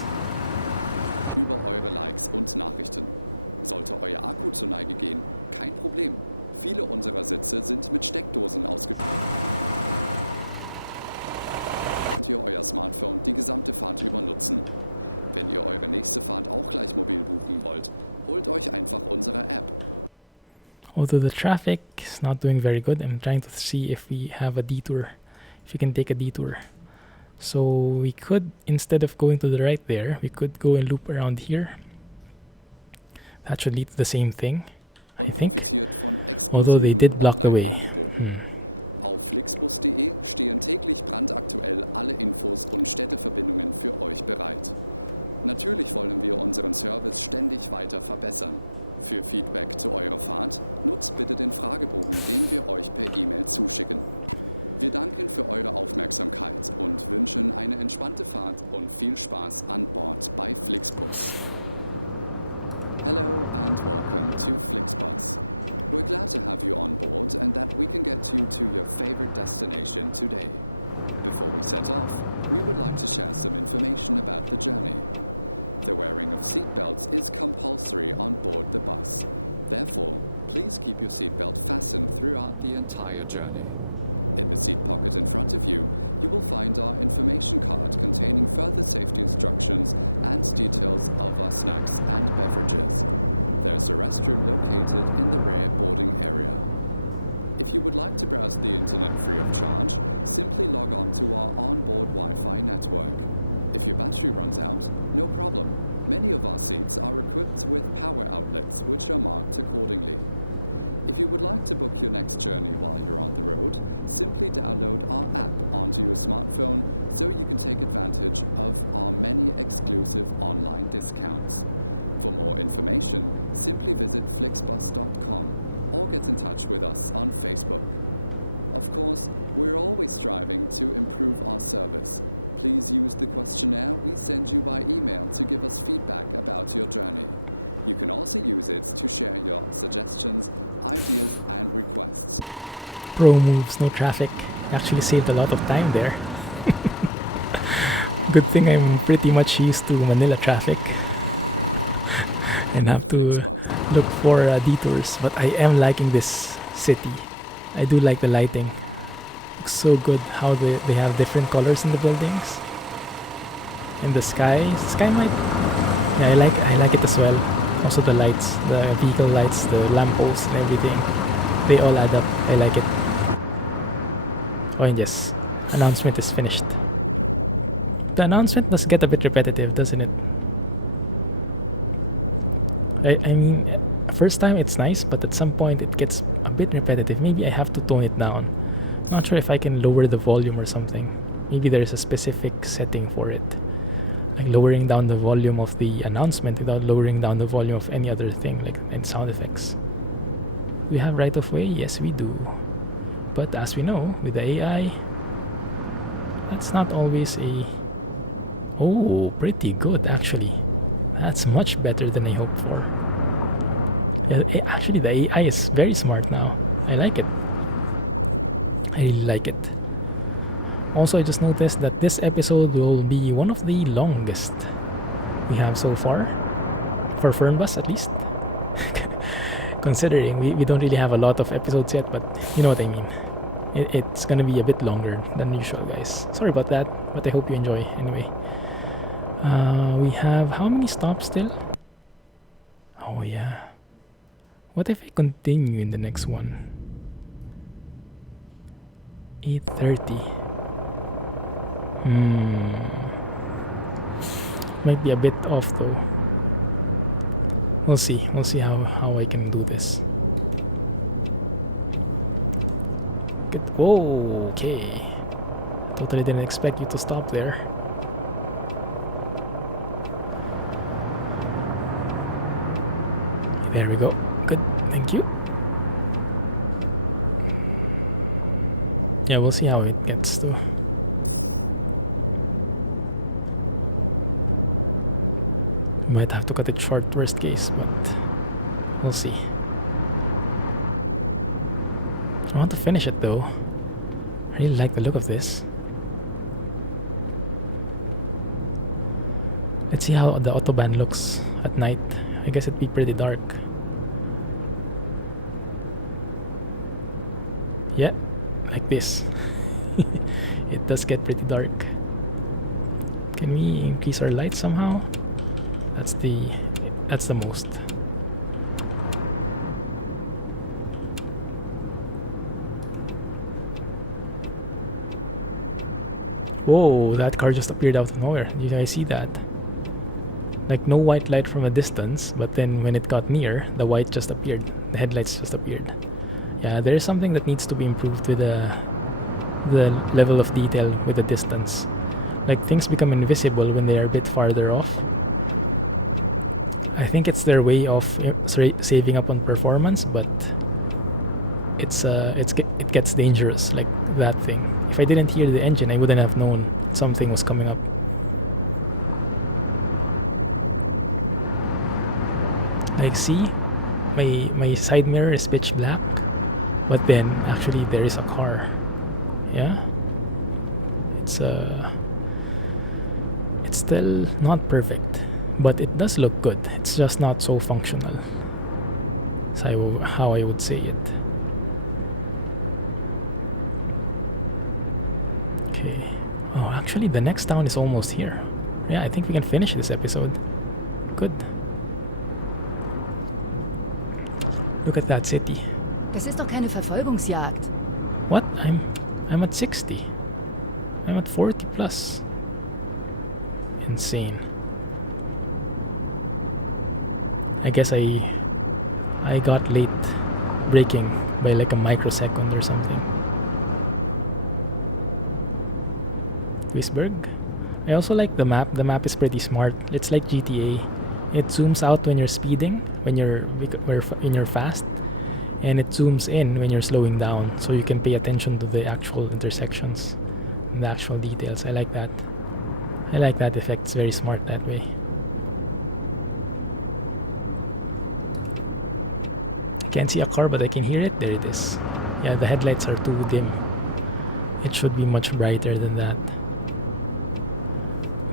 über eure Likes und Nachrichten. Sollte euer Akku zur Neige gehen, kein Problem. Viele unserer Sitze sind mit Steckdosen ausgestattet. Könnt ihr euer Smartphone die gesamte Fahrt über nutzen. Wenn ihr eure nächste Fahrt auch gleich mobil buchen wollt, holt euch einfach unsere App. Although the traffic is not doing very good, I'm trying to see if we have a detour. If we can take a detour. So we could, instead of going to the right there, we could go and loop around here. That should lead to the same thing. Und profitiert von Although they exklusiven did block the way. Online-Angeboten. Auf flixbus.de stehen täglich brandaktuell alle Infos und Städteverbindungen für euch bereit. Natürlich wollen wir unseren Service ständig weiter verbessern. Für Feedback zu eurer Fahrt nutzt bitte den Fragebogen, den wir euch per E-Mail zuschicken. Wir danken für eure Aufmerksamkeit und wünschen eine entspannte Fahrt und viel Spaß an Bord bei FlixBus. Hello and welcome to FlixBus. We're glad to have you on board and that we can get you to your favorite destination today. Before we set off, we would like to share some information about the journey. The wearing of seatbelts is compulsory on board the bus. Therefore, please keep your seatbelt fastened throughout the entire journey. In the seat pocket in front of you, you will find our information card containing further safety instructions and details of our snacks and beverages. There's a restroom located in the rear boarding area. If you would like to browse the internet free of charge, simply log on to our onboard Wi-Fi network. If your battery runs out, no problem. Many of our seats are equipped with power outlets which are marked accordingly. If you would like to book your next journey while you're on the road, simply download our app onto your smartphone so you can take advantage of our many exclusive online discounts. For more information, simply visit flixbus.com or get in touch with us on Facebook. Of course, we're always striving to improve our service. Please use the questionnaire we send you by email to give us feedback about your journey. You can also use it to share your suggestions, ideas, and requests. Pro moves, no traffic. Actually saved a lot of time there. Good thing I'm pretty much used to Manila traffic and have to look for detours. But I am liking this city. I do like the lighting. Looks so good how they have different colors in the buildings. in the sky. The sky might. Yeah, I like it as well. Also the lights, the vehicle lights, the lampposts and everything. They all add up. I like it. Oh, and yes, announcement is finished. The announcement does get a bit repetitive, doesn't it? I mean, first time it's nice, but at some point it gets a bit repetitive. Maybe I have to tone it down. Not sure if I can lower the volume or something. Maybe there's a specific setting for it. Like lowering down the volume of the announcement without lowering down the volume of any other thing, like in sound effects. We have right of way? Yes, we do. But as we know, with the AI, that's not always a... Oh, pretty good actually. That's much better than I hoped for. Yeah, actually, the AI is very smart now. I like it. I really like it. Also, I just noticed that this episode will be one of the longest we have so far. For Fernbus, at least. Considering we don't really have a lot of episodes yet, but you know what I mean. It's gonna be a bit longer than usual, guys. Sorry about that, but I hope you enjoy anyway. We have how many stops still? Oh yeah. What if I continue in the next one? 8:30. Might be a bit off though. We'll see. We'll see how I can do this. Good. Whoa, okay. Totally didn't expect you to stop there. There we go. Good. Thank you. Yeah, we'll see how it gets to. Might have to cut it short, worst case, but we'll see. I want to finish it though. I really like the look of this. Let's see how the Autobahn looks at night. I guess it'd be pretty dark. Yeah, like this. It does get pretty dark. Can we increase our light somehow? That's the most. Whoa, that car just appeared out of nowhere. Did you guys see that? Like no white light from a distance, but then when it got near, the white just appeared. The headlights just appeared. Yeah, there's something that needs to be improved with the level of detail with the distance. Like things become invisible when they are a bit farther off. I think it's their way of saving up on performance, but it gets dangerous, like that thing. If I didn't hear the engine, I wouldn't have known something was coming up. Like see, my side mirror is pitch black, but then actually there is a car. Yeah, it's still not perfect, but it does look good. It's just not so functional. So how I would say it. Okay. Oh, actually, the next town is almost here. Yeah, I think we can finish this episode. Good. Look at that city. Das ist doch keine Verfolgungsjagd. What? I'm at 60. I'm at 40 plus. Insane. I guess I got late braking by like a microsecond or something. Duisburg. I also like the map. The map is pretty smart. It's like GTA. It zooms out when you're speeding, when you're fast, and it zooms in when you're slowing down, so you can pay attention to the actual intersections and the actual details. I like that. I like that effect. It's very smart that way. Can't see a car, but I can hear it. There it is. Yeah, the headlights are too dim. It should be much brighter than that.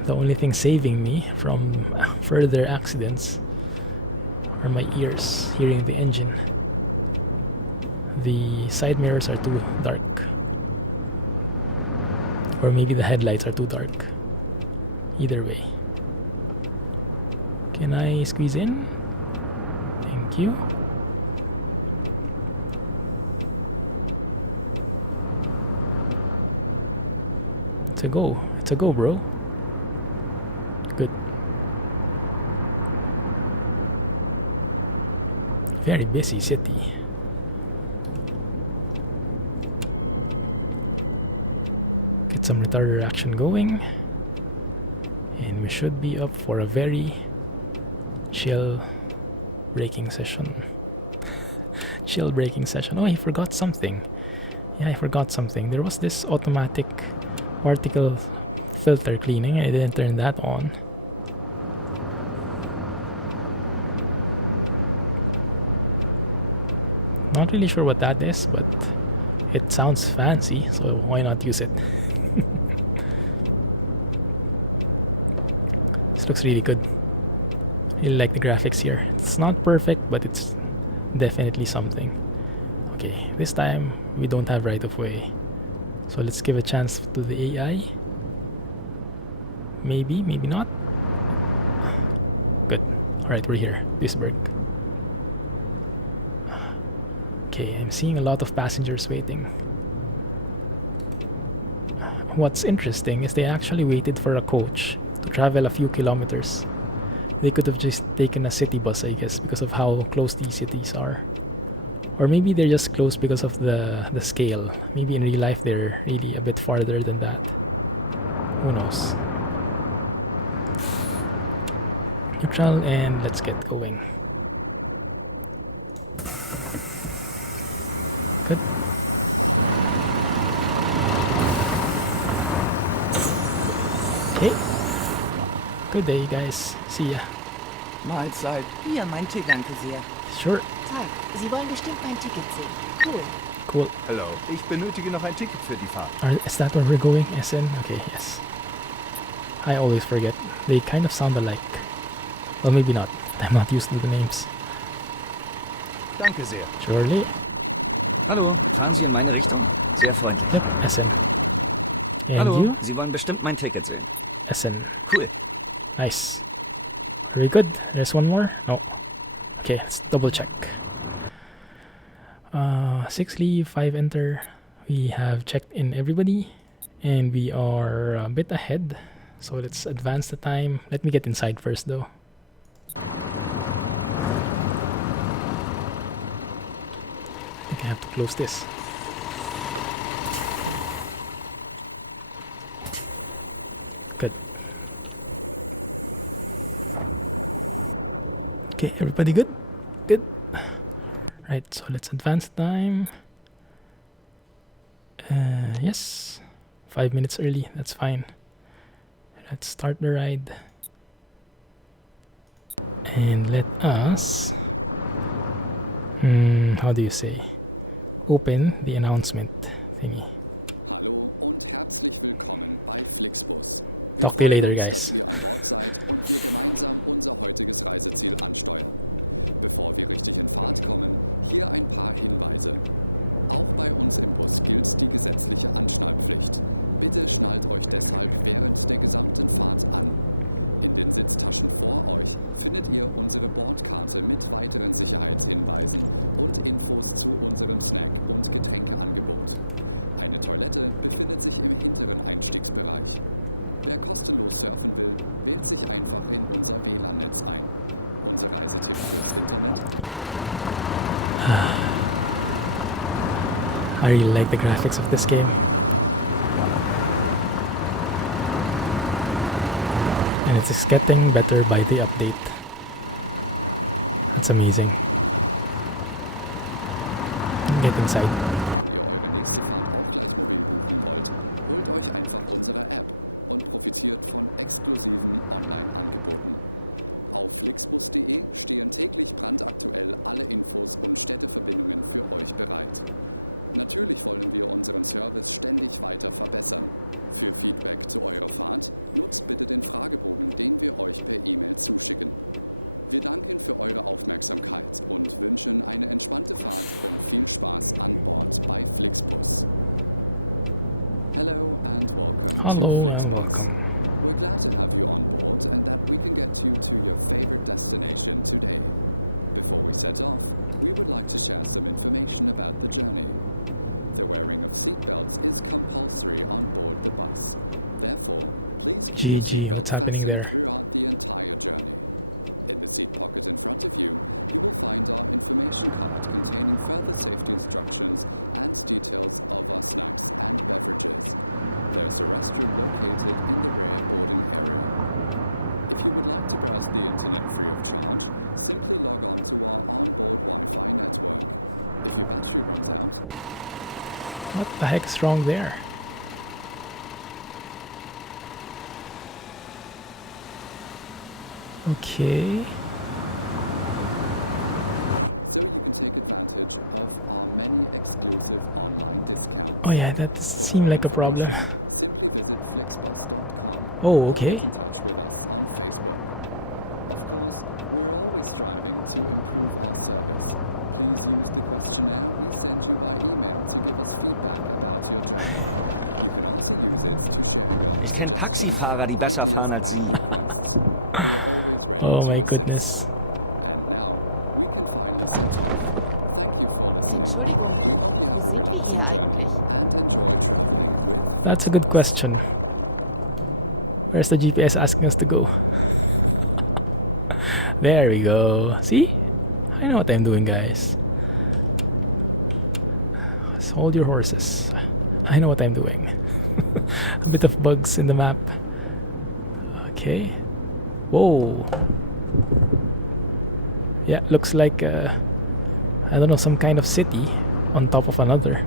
The only thing saving me from further accidents are my ears hearing the engine. The side mirrors are too dark. Or maybe the headlights are too dark. either way. Can I squeeze in? Thank you. It's a go. It's a go, bro. Good. Very busy city. Get some retarder action going. And we should be up for a very chill braking session. Chill braking session. Oh, I forgot something. Yeah, I forgot something. There was this automatic particle filter cleaning. I didn't turn that on. Not really sure what that is, but it sounds fancy, so why not use it? This looks really good. Really like the graphics here. It's not perfect, but it's definitely something. Okay, this time we don't have right of way. So let's give a chance to the AI. Maybe, maybe not. Good. Alright, we're here. Duisburg. Okay, I'm seeing a lot of passengers waiting. What's interesting is they actually waited for a coach to travel a few kilometers. They could have just taken a city bus, I guess, because of how close these cities are. Or maybe they're just close because of the scale. Maybe in real life they're really a bit farther than that. Who knows? Neutral, and let's get going. Good. Okay. Good day, guys. See ya. Mahlzeit. Hier, mein Ticket. Danke sehr. Sure. Tag, Sie wollen bestimmt mein Ticket sehen. Cool. Cool. Hallo, ich benötige noch ein Ticket für die Fahrt. Is that where we're going? SN? Okay, yes. I always forget. They kind of sound alike. Well, maybe not. I'm not used to the names. Danke sehr. Surely. Hallo, kannst du mein Ticket? Sehr freundlich. Yep, SN. And Hallo, you? Sie wollen bestimmt mein Ticket sehen. SN. Cool. Nice. Very good. There's one more. Oh. Okay, let's double check. 6 leave, 5 enter. We have checked in everybody, and we are a bit ahead. So let's advance the time. Let me get inside first, though. I think I have to close this. Good. Okay, everybody good? Good. Right, so let's advance time. Yes. 5 minutes early, that's fine. Let's start the ride. And let us... how do you say? Open the announcement thingy. Hallo und herzlich willkommen bei FlixBus. Wir Talk to you freuen later, uns, guys. dass ihr an Bord seid und wir gemeinsam unser heutiges Reiseziel ansteuern. Bevor wir richtig in Fahrt kommen, hier ein paar Hinweise. Auch bei uns im Bus gilt die gesetzliche Anschnallpflicht. Bitte schnallt euch deshalb während der gesamten Fahrt an. In den Sitztaschen vor euch findet ihr unsere Bordkarte mit weiteren Sicherheitshinweisen und Infos zu unserem Snack- und Getränkeangebot. Eine Toilette befindet sich im hinteren Einstiegsbereich. Wer kostenlos surfen will, wählt sich einfach in unser WLAN-Netz ein. Unser Reisetipp fürs Internet: I really like the graphics of this game. And it's getting better by the update. It's amazing. Get inside. Wenn ihr eure nächste Fahrt auch gleich mobil buchen wollt, holt euch einfach unsere App und profitiert von exklusiven Online-Angeboten. Auf flixbus.de stehen täglich brandaktuell alle Infos und Städteverbindungen für euch bereit. Natürlich wollen wir unseren Service ständig weiter verbessern. Für Feedback zu eurer Fahrt nutzt bitte den Fragebogen, den wir euch per E-Mail zuschicken. Wir danken für eure Aufmerksamkeit und wünschen eine entspannte Fahrt und viel Spaß an Bord bei FlixBus. Hello and welcome Hello to and FlixBus. welcome. We're glad to have you on board and that we can get you to your favorite destination today. Before we set off, we would like to share some information about the journey. The wearing of seatbelts is compulsory on board the bus. Therefore, please keep your GG, seatbelt what's happening fastened there? throughout the entire journey. In the seat pocket in front of you, you will find our information card containing further safety instructions and details of our snacks and beverages. There's a restroom located in the rear boarding area. If you would like to browse the internet free of charge, simply log on to our onboard Wi-Fi network. If your battery runs out, What the heck's wrong there? Okay. so you can take advantage of our many exclusive online discounts. Oh yeah, that For seemed more like a problem. information, simply visit FlixBus.com Oh, or okay. get in touch with us on Facebook. Of course, we're always striving to improve our service. Please use the questionnaire we send you by email to give us feedback about your journey. You can also use it to share your suggestions, Taxifahrer, die besser ideas, fahren als and Sie. requests. We're always ready Oh to my assist. goodness. And now, we can finally set off. Thank you for listening. We hope you have a relaxing journey and enjoy traveling with FlixBus. That's a good question. Where's the GPS asking us to go? There we go. See? I know what I'm doing, guys. Just hold your horses. I know what I'm doing. A bit of bugs in the map. Okay. Whoa. Yeah, looks like I don't know, some kind of city on top of another.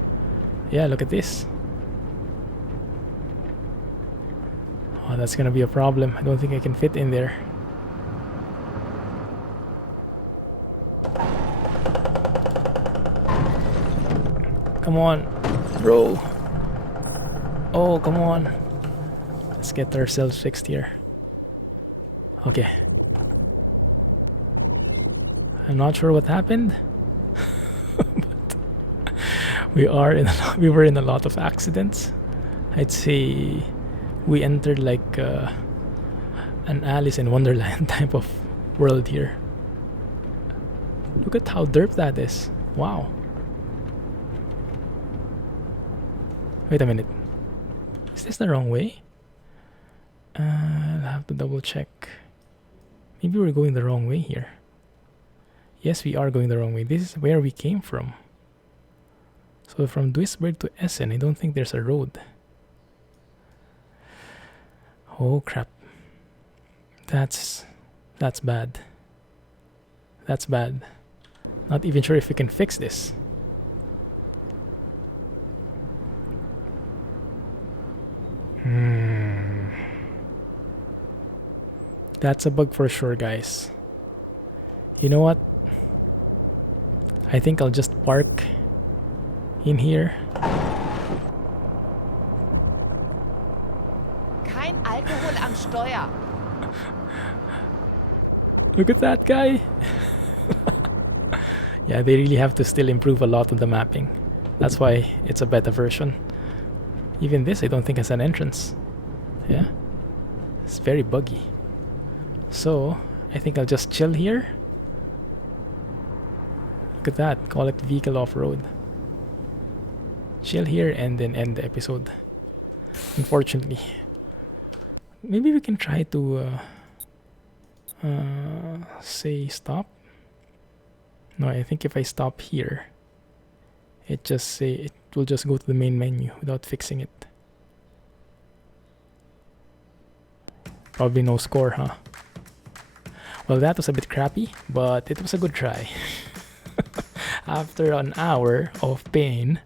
Yeah, look at this. Oh, that's gonna be a problem. I don't think I can fit in there. Come on, bro. Oh, come on. Let's get ourselves fixed here. Okay. I'm not sure what happened. But we were in a lot of accidents. I'd say we entered like an Alice in Wonderland type of world here. Look at how derp that is. Wow. Wait a minute. Is this the wrong way? I'll have to double check. Maybe we're going the wrong way here. Yes, we are going the wrong way. This is where we came from. So from Duisburg to Essen, I don't think there's a road. Oh crap. That's bad. That's bad. Not even sure if we can fix this. That's a bug for sure, guys. You know what? I think I'll just park in here. Kein Alkohol am Steuer. Look at that guy. Yeah, they really have to still improve a lot of the mapping. That's why it's a beta version. Even this I don't think has an entrance. Yeah, it's very buggy. So I think I'll just chill here. Look at that, call it vehicle off-road. Chill here and then end the episode. Unfortunately. Maybe we can try to say stop. No, I think if I stop here, it will just go to the main menu without fixing it. Probably no score, huh? Well, that was a bit crappy, but it was a good try. After an hour of pain,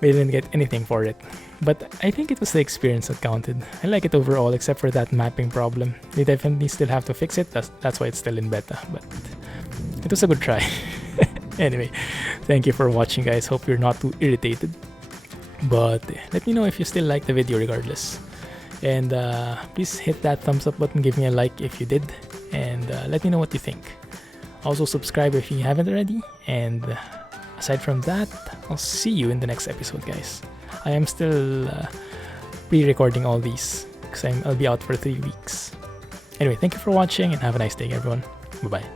we didn't get anything for it. But I think it was the experience that counted. I like it overall, except for that mapping problem. We definitely still have to fix it. That's why it's still in beta. But it was a good try. Anyway, thank you for watching, guys. Hope you're not too irritated. But let me know if you still like the video regardless. And please hit that thumbs up button. Give me a like if you did. And let me know what you think. Also subscribe if you haven't already. And aside from that, I'll see you in the next episode, guys. I am still pre-recording all these because I'll be out for 3 weeks. Anyway, thank you for watching and have a nice day, everyone. Bye bye.